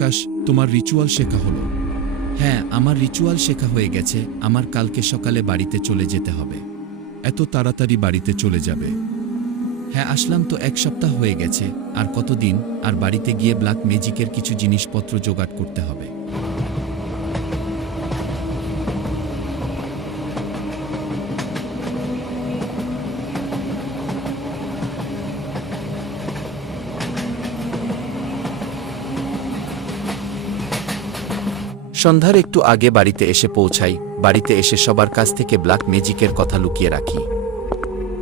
আকাশ, তোমার রিচুয়াল শেখা হলো। হ্যাঁ আমার রিচুয়াল শেখা হয়ে গেছে, আমার কালকে সকালে বাড়িতে চলে যেতে হবে। এত তাড়াতাড়ি বাড়িতে চলে যাবে। হ্যাঁ আসলাম তো এক সপ্তাহ হয়ে গেছে, আর কতদিন, আর বাড়িতে গিয়ে ব্ল্যাক ম্যাজিকের কিছু জিনিসপত্র জোগাড় করতে হবে। সন্ধ্যার একটু আগে বাড়িতে এসে পৌঁছাই, বাড়িতে এসে সবার কাছ থেকে ব্ল্যাক ম্যাজিকের কথা লুকিয়ে রাখি।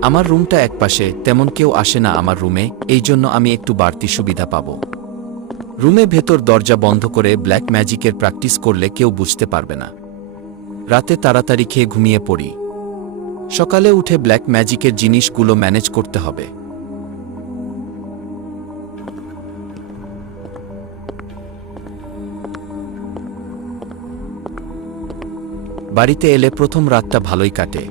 আমার রুমটা একপাশে, তেমন কেউ আসে না আমার রুমে, এই জন্য আমি একটু বাড়তি সুবিধা পাব। রুমে ভেতর দরজা বন্ধ করে ব্ল্যাক ম্যাজিকের প্র্যাকটিস করলে কেউ বুঝতে পারবে না। রাতে তাড়াতাড়ি খেয়ে ঘুমিয়ে পড়ি। সকালে উঠে ব্ল্যাক ম্যাজিকের জিনিসগুলো ম্যানেজ করতে হবে। বাড়িতে এলে প্রথম রাতটা ভালোই কাটে।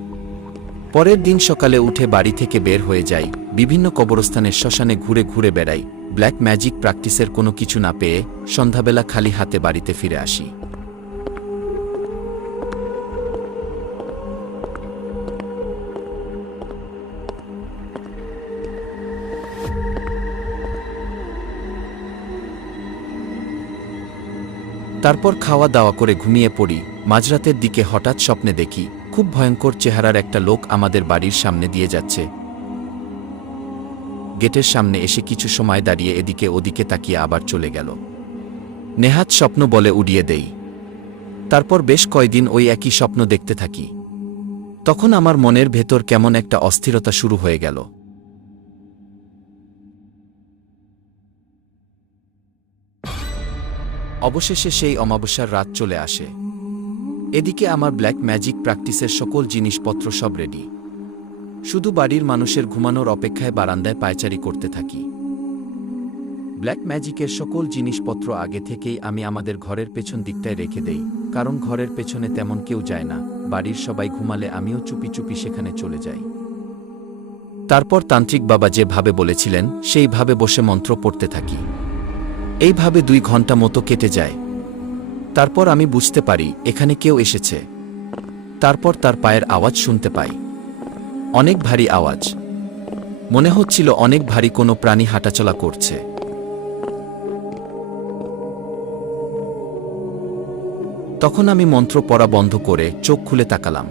পরের দিন সকালে উঠে বাড়ি থেকে বের হয়ে যাই, বিভিন্ন কবরস্থানের শ্মশানে ঘুরে ঘুরে বেড়াই, ব্ল্যাক ম্যাজিক প্র্যাকটিসের কোনো কিছু না পেয়ে সন্ধ্যাবেলা খালি হাতে বাড়িতে ফিরে আসি। তারপর খাওয়া দাওয়া করে ঘুমিয়ে পড়ি মাঝরাতের দিকে হঠাৎ স্বপ্নে দেখি, খুব ভয়ঙ্কর চেহারার একটা লোক আমাদের বাড়ির সামনে দিয়ে যাচ্ছে। গেটের সামনে এসে কিছু সময় দাঁড়িয়ে এদিকে ওদিকে তাকিয়ে আবার চলে গেল। নেহাত স্বপ্ন বলে উড়িয়ে দেই। তারপর বেশ কয়দিন ওই একই স্বপ্ন দেখতে থাকি। তখন আমার মনের ভেতর কেমন একটা অস্থিরতা শুরু হয়ে গেল। অবশেষে সেই অমাবস্যার রাত চলে আসে। এদিকে আমার ব্ল্যাক ম্যাজিক প্র্যাকটিসের সকল জিনিসপত্র সব রেডি শুধু বাড়ির মানুষের ঘুমানোর অপেক্ষায় বারান্দায় পায়চারি করতে থাকি। ব্ল্যাক ম্যাজিকের সকল জিনিসপত্র আগে থেকেই আমি আমাদের ঘরের পেছন দিকটায় রেখে দেই, কারণ ঘরের পেছনে তেমন কেউ যায় না, বাড়ির সবাই ঘুমালে আমিও চুপি চুপি সেখানে চলে যাই। তারপর তান্ত্রিক বাবা যেভাবে বলেছিলেন, সেইভাবে বসে মন্ত্র পড়তে থাকি। এইভাবে দুই ঘণ্টা মতো কেটে যায় তারপর আমি বুঝতে পারি এখানে কেউ এসেছে। তারপর তার পায়ের আওয়াজ শুনতে পাই। অনেক ভারী আওয়াজ। মনে হচ্ছিল অনেক ভারী কোনো প্রাণী হাঁটাচলা করছে। তখন আমি মন্ত্র পড়া বন্ধ করে চোখ খুলে তাকালাম।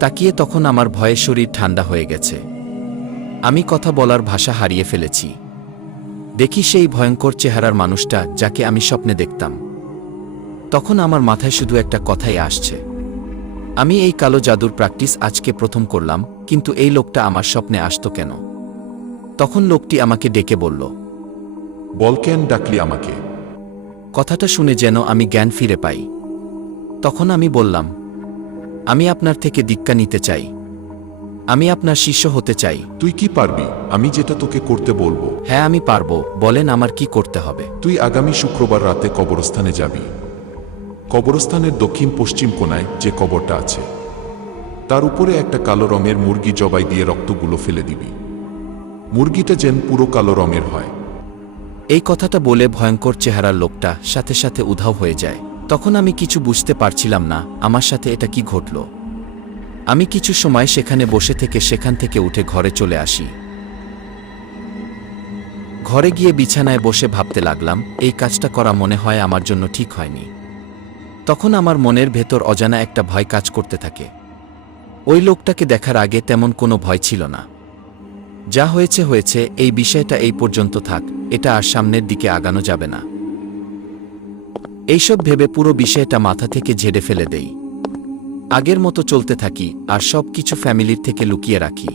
তাকিয়ে তখন আমার ভয়ে শরীর ঠান্ডা হয়ে গেছে। আমি কথা বলার ভাষা হারিয়ে ফেলেছি। দেখি সেই ভয়ঙ্কর চেহারার মানুষটা যাকে আমি স্বপ্নে দেখতাম। তখন আমার মাথায় শুধু একটা কথাই আসছে। আমি এই কালো জাদুর প্র্যাকটিস আজকে প্রথম করলাম কিন্তু এই লোকটা আমার স্বপ্নে আসতো কেন? তখন লোকটি আমাকে ডেকে বলল বল কেন ডাকলি আমাকে? কথাটা শুনে যেন আমি জ্ঞান ফিরে পাই। তখন আমি বললাম আমি আপনার থেকে দীক্ষা নিতে চাই। আমি আপনার শিষ্য হতে চাই। তুই কি পারবি? আমি যেটা তোকে করতে বলব। হ্যাঁ আমি পারব। বলেন আমার কি করতে হবে? তুই আগামী শুক্রবার রাতে কবরস্থানে যাবি। কবরস্থানের দক্ষিণ পশ্চিম কোণায় যে কবরটা আছে, তার উপরে একটা কালো রঙের মুরগি জবাই দিয়ে রক্তগুলো ফেলে দিবি। মুরগিটা যেন পুরো কালো রঙের হয়। এই কথাটা বলে ভয়ঙ্কর চেহারার লোকটা সাথে সাথে উধাও হয়ে যায়। তখন আমি কিছু বুঝতে পারছিলাম না আমার সাথে এটা কি ঘটল। আমি কিছু সময় সেখানে বসে থেকে সেখান থেকে উঠে ঘরে চলে আসি। ঘরে গিয়ে বিছানায় বসে ভাবতে লাগলাম, এই কাজটা করা মনে হয় আমার জন্য ঠিক হয়নি। তখন আমার মনের ভেতর অজানা একটা ভয় কাজ করতে থাকে। ওই লোকটাকে দেখার আগে তেমন কোনো ভয় ছিল না। যা হয়েছে হয়েছে, এই বিষয়টা এই পর্যন্ত থাক, এটা আর সামনের দিকে আগানো যাবে না। এইসব ভেবে পুরো বিষয়টা মাথা থেকে ঝেড়ে ফেলে দেই। আগের মতো চলতে থাকি আর সব কিছু ফ্যামিলির থেকে লুকিয়ে রাখি।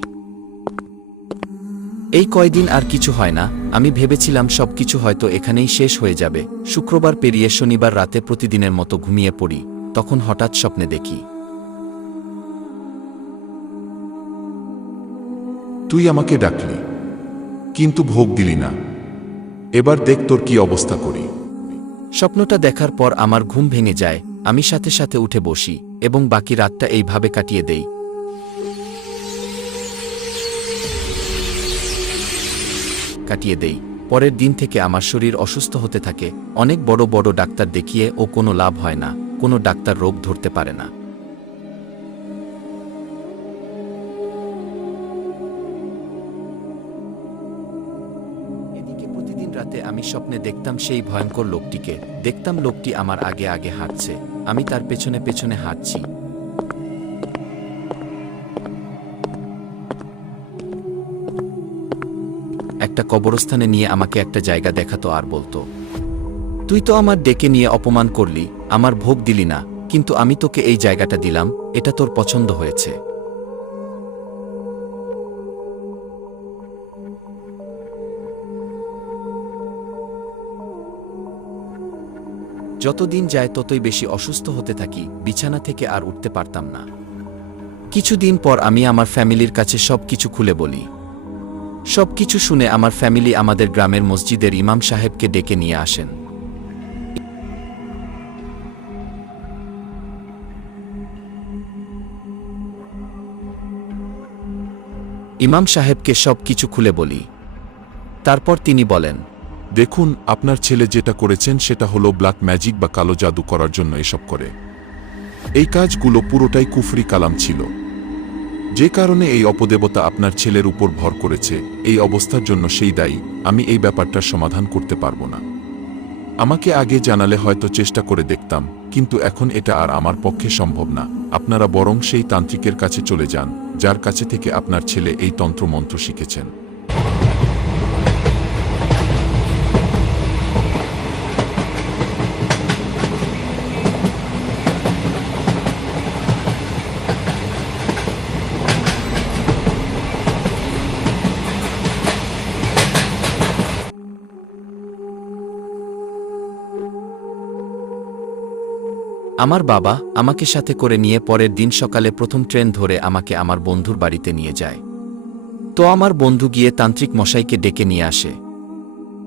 এই কয়দিন আর কিছু হয় না আমি ভেবেছিলাম সবকিছু হয়তো এখানেই শেষ হয়ে যাবে। শুক্রবার পেরিয়ে শনিবার রাতে প্রতিদিনের মতো ঘুমিয়ে পড়ি তখন হঠাৎ স্বপ্নে দেখি। তুই আমাকে ডাকলি কিন্তু ভোগ দিলি না। এবার দেখ তোর কি অবস্থা করি। স্বপ্নটা দেখার পর আমার ঘুম ভেঙে যায় আমি সাথে সাথে উঠে বসি এবং বাকি রাতটা এইভাবে কাটিয়ে দেই। কাটিয়ে দেই। পরের দিন থেকে আমার শরীর অসুস্থ হতে থাকে। অনেক বড় বড় ডাক্তার দেখিয়ে ও কোনো লাভ হয় না। কোনো ডাক্তার রোগ ধরতে পারে না। এদিকে প্রতিদিন রাতে আমি স্বপ্নে দেখতাম সেই ভয়ঙ্কর লোকটিকে। দেখতাম লোকটি আমার আগে আগে হাঁটছে। আমি তার পেছনে পেছনে হাঁটছি। একটা কবরস্থানে নিয়ে আমাকে একটা জায়গা দেখাতো আর বলতো। তুই তো আমার ডেকে নিয়ে অপমান করলি, আমার ভোগ দিলি না, কিন্তু আমি তোকে এই জায়গাটা দিলাম, এটা তোর পছন্দ হয়েছে। যতদিন যায় ততই বেশি অসুস্থ হতে থাকি, বিছানা থেকে আর উঠতে পারতাম না। কিছুদিন পর আমি আমার ফ্যামিলির কাছে সব কিছু খুলে বলি। সব কিছু শুনে আমার ফ্যামিলি আমাদের গ্রামের মসজিদের ইমাম সাহেবকে ডেকে নিয়ে আসেন। ইমাম সাহেবকে সব কিছু খুলে বলি। তারপর তিনি বলেন, দেখুন, আপনার ছেলে যেটা করেছেন সেটা হলো ব্ল্যাক ম্যাজিক বা কালো জাদু করার জন্য এসব করে। এই কাজগুলো পুরোটাই কুফরি কালাম ছিল। যে কারণে এই অপদেবতা আপনার ছেলের উপর ভর করেছে, এই অবস্থার জন্য সেই দায়ী, আমি এই ব্যাপারটার সমাধান করতে পারব না। আমাকে আগে জানালে হয়তো চেষ্টা করে দেখতাম, কিন্তু এখন এটা আর আমার পক্ষে সম্ভব না। আপনারা বরং সেই তান্ত্রিকের কাছে চলে যান, যার কাছে থেকে আপনার ছেলে এই তন্ত্রমন্ত্র শিখেছেন। আমার বাবা আমাকে সাথে করে নিয়ে পরের দিন সকালে প্রথম ট্রেন ধরে আমাকে আমার বন্ধুর বাড়িতে নিয়ে যায়। তো আমার বন্ধু গিয়ে তান্ত্রিক মশাইকে ডেকে নিয়ে আসে।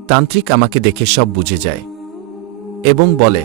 তান্ত্রিক আমাকে দেখে সব বুঝে যায় এবং বলে,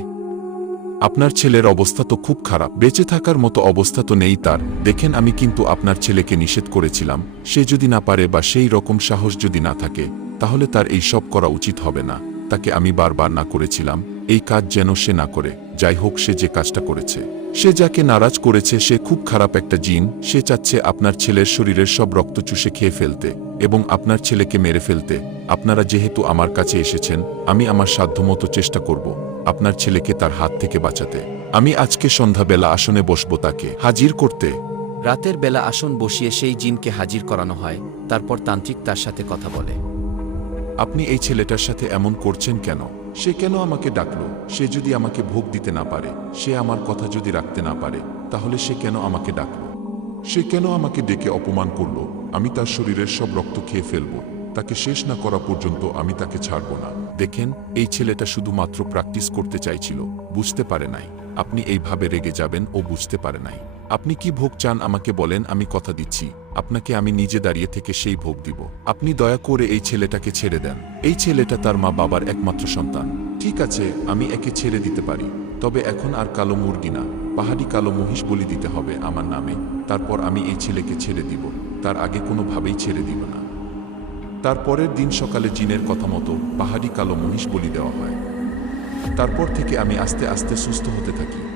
আপনার ছেলের অবস্থা তো খুব খারাপ, বেঁচে থাকার মতো অবস্থা তো নেই তার। দেখেন আমি কিন্তু আপনার ছেলেকে নিষেধ করেছিলাম, সে যদি না পারে বা সেই রকম সাহস যদি না থাকে, তাহলে তার এই সব করা উচিত হবে না। তাকে আমি বারবার না করেছিলাম, এই কাজ যেন সে না করে। যাই হোক সে যে কাজটা করেছে সে যাকে নারাজ করেছে সে খুব খারাপ একটা জিন সে চাচ্ছে আপনার ছেলের শরীরের সব রক্ত চুষে খেয়ে ফেলতে এবং আপনার ছেলেকে মেরে ফেলতে। আপনারা যেহেতু আমার কাছে এসেছেন আমি আমার সাধ্যমতো চেষ্টা করব আপনার ছেলেকে তার হাত থেকে বাঁচাতে। আমি আজকে সন্ধ্যাবেলা আসনে বসবো তাকে। হাজির করতে। রাতের বেলা আসন বসিয়ে সেই জিনকে হাজির করানো হয় তারপর তান্ত্রিক তার সাথে কথা বলে। আপনি এই ছেলেটার সাথে এমন করছেন কেন? সে কেন আমাকে ডাকলো? সে যদি আমাকে ভোগ দিতে না পারে, সে আমার কথা যদি রাখতে না পারে, তাহলে সে কেন আমাকে ডাকলো? সে কেন আমাকে ডেকে অপমান করল? আমি তার শরীরের সব রক্ত খেয়ে ফেলব। তাকে শেষ না করা পর্যন্ত আমি তাকে ছাড়ব না। দেখেন, এই ছেলেটা শুধুমাত্র প্র্যাকটিস করতে চাইছিল। বুঝতে পারে নাই। আপনি এইভাবে রেগে যাবেন ও বুঝতে পারে নাই। আপনি কি ভোগ চান আমাকে বলেন, আমি কথা দিচ্ছি। আপনাকে আমি নিজে দাঁড়িয়ে থেকে সেই ভোগ দিব। আপনি দয়া করে এই ছেলেটাকে ছেড়ে দেন। এই ছেলেটা তার মা বাবার একমাত্র সন্তান। ঠিক আছে, আমি একে ছেড়ে দিতে পারি। তবে এখন আর কালো মুরগি না। পাহাড়ি কালো মহিষ বলি দিতে হবে আমার নামে। তারপর আমি এই ছেলেকে ছেড়ে দিব। তার আগে কোনোভাবেই ছেড়ে দিব না। তারপরের দিন সকালে জিনের কথা মতো পাহাড়ি কালো মহিষ বলি দেওয়া হয়। তারপর থেকে আমি আস্তে আস্তে সুস্থ হতে থাকি।